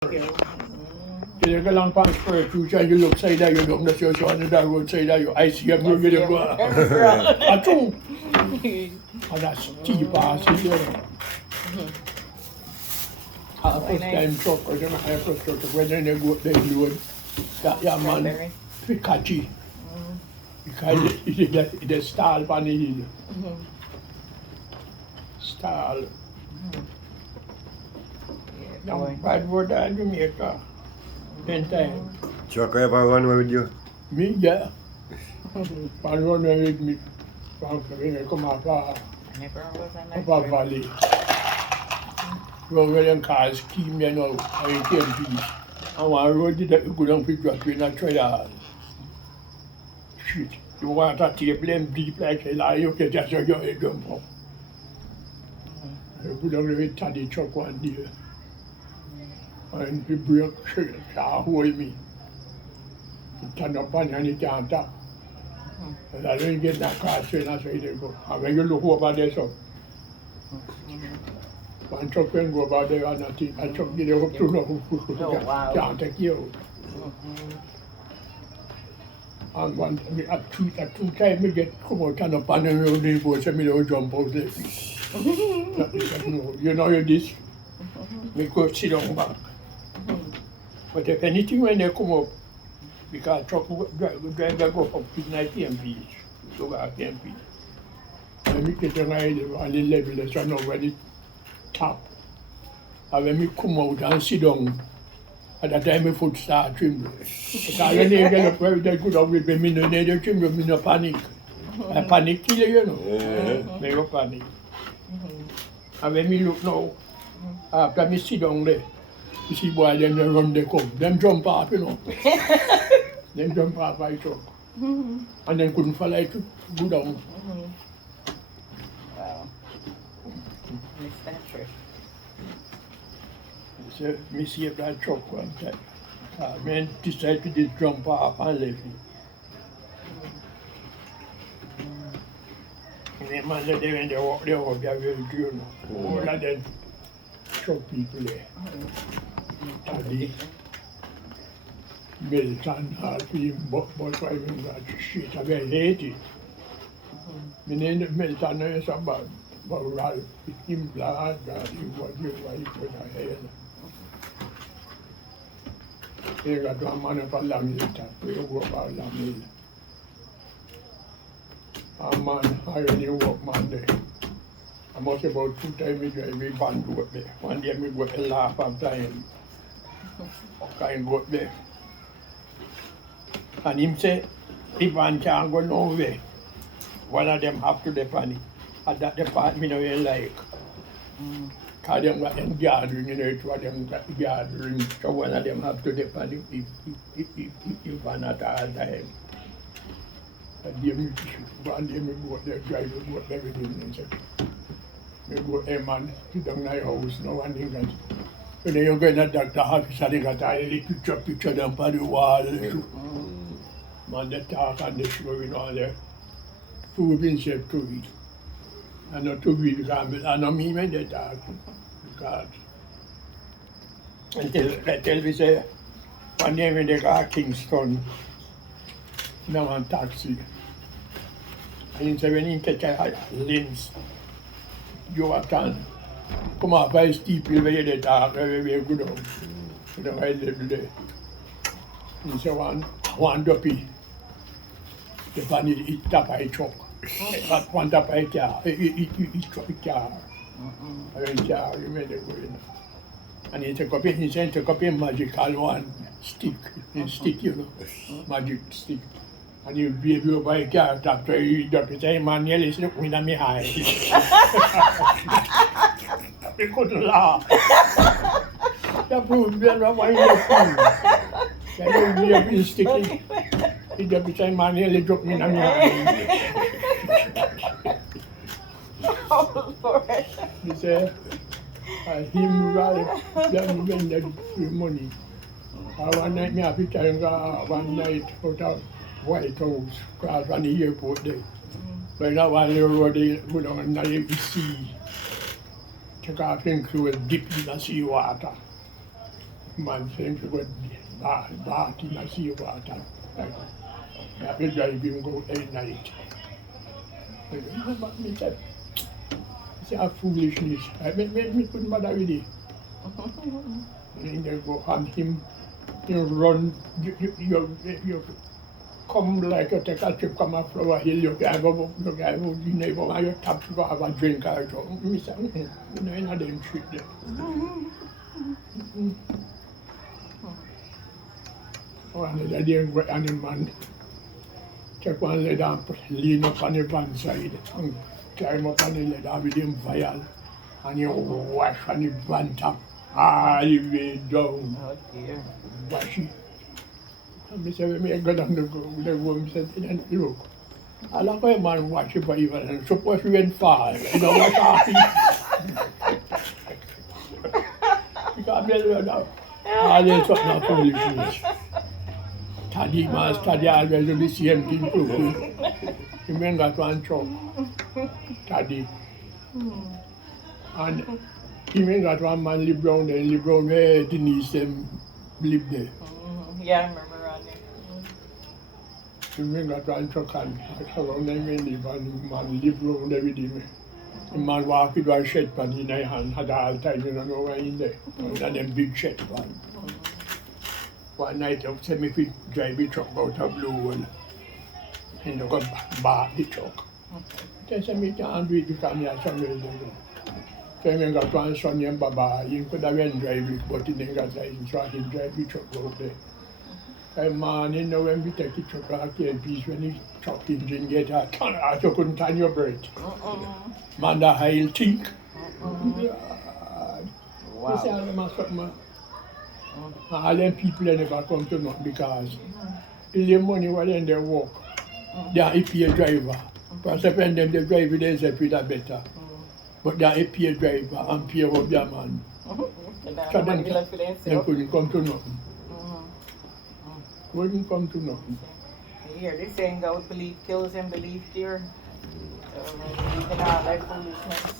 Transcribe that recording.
Kaya ka lang pang square two siya, you look side you look na siya sa ano da road side you I see him yung gano'n ba? Atong! Alas, tipa siya. First time truck, or na kaya first truck, when they go they load, kaya man, Pikachi. Because it is stall pan the hill. Stall. Yung bad word na Jamaica. Then time. Truck ever run with you? Me, yeah. Pan run with me. Pan kami come up valley. Road yung cars scheme yan o, ay TMPs. Ang mga road dito, kulang picture at pinatry shit. You want to tape them deep like a lie, you can just go and jump up. I put on the taddy truck one day. And he broke car hold me. He turned up on and he can't tap. And I didn't get that car straight, that's where they go. And when you look over there, so one truck can go over there and nothing. A truck get up to no, can't take you out. And one at two times we get come out and up on the road and both say me don't jump out there. You know you this? Me go sit down back. But if anything when they come up, because truck driver go up to 90 MPs, so back MP. When we get on the level, that's why nobody top. And when we come out and sit down, at that time my foot start trembling. Because when they get up where they could have with me, no need to tremble, me no panic. I panic kill you know. Me go panic. And when me look now, after me sit down there, you see boy them they run they come. Them jump off, you know. Them jump off by truck. And then couldn't fall like go down. Wow. Miss that trip. So me see that truck one time. Man decided to just jump off and left me. And the man that they when they walk they very good. All of them truck people there. Taddy, Milton, Harvey, but why we got shit, I very hate it. My name is Milton is about Ralph, him blood, that he was your wife with a hair. He got one man of a lamb later, we go about lamb. A man, I only walk man there. I must about 2 times we drive, we band go up there. One day we go to laugh after him. Can't go up there. And him say, if one can't go nowhere, one of them have to depend. At that department, I don't like. Because them got them gathering, you know, two of them got gathering. So one of them have to depend if one at all time. And then one day we go up there, drive, we go up there everything. And say, we go, hey man, sit down in my house, no one thing that. When you go in the doctor office, they got a little picture them on the wall. Man, they talk and they show it all there. Food been said to eat. And not to eat, because I know me when they talk. Because they tell me, say, one day when they got Kingston, now on taxi. And he said, when he catch a lens, you are done. Come up by steeple where they talk, very good on. You know, I live there. He said, one duppy. The funny, it tap I truck. But one tap I car, it truck car. I went car, you made it go in. And he took up a magical one stick, you know, magic stick. And he gave you by a car, after he duppy, say, man, nearly look me in my eye. They couldn't laugh. That proved that I want to fool. That would be a bit sticky. He just beside my nearly dropped me in the Oh, Lord. He said, him right, then when they free money. One night, me have to tell him, one night out of White House, across on the airport there. But now one little road, they go down and the sea. Take off and clothes, dip in the sea water. man saying to go bath in a sea water. Like, that will drive him go at night. But me said, it's a foolishness. I me couldn't bother with it. And they go on him, you run, you come like you take a trip, come up Flower Hill, you can go the neighbor and you tap to go have a drink or something. Me say, you know, in a them shit there. One of the day, and the man take one leg and lean up on the van side and climb up on the ladder with him vial and you wash on the van top all the way down. Oh dear. Wash it. And I said, when I go down the room, I said, look, I like a man wash it for you and suppose rain fall, you know what I mean? Because I know all this something foolishness. Study man, study always do the same thing too. He may got one truck, study. And he may got one man live down there, where Denise them live there. Yeah, I remember Rodney. He may got one truck and around there may live and the man live round there with him. The man walk with one shed pan in his hand, had all time, you don't know where in there. And them big shed pan. One night I said me if we drive the truck out of Blue Hole and they go back the truck. They said me can't do it because me have somewhere to go. So I got one son named Baba, he could have went drive it, but he didn't got license, so he drive the truck out there. And man, you know when we take the truck out here in peace, when the truck engine get hot, you couldn't turn your breath. Man, the high think. Wow. They say, "I'm something." All them people they never come to nothing because the money what then they work, they are a paid driver. Because when them they drive they say with a better. But they are a paid driver and pay obeah man. So them couldn't come to nothing. Couldn't come to nothing. Here, they saying God belief kills and belief cure. So, believe in all that foolishness.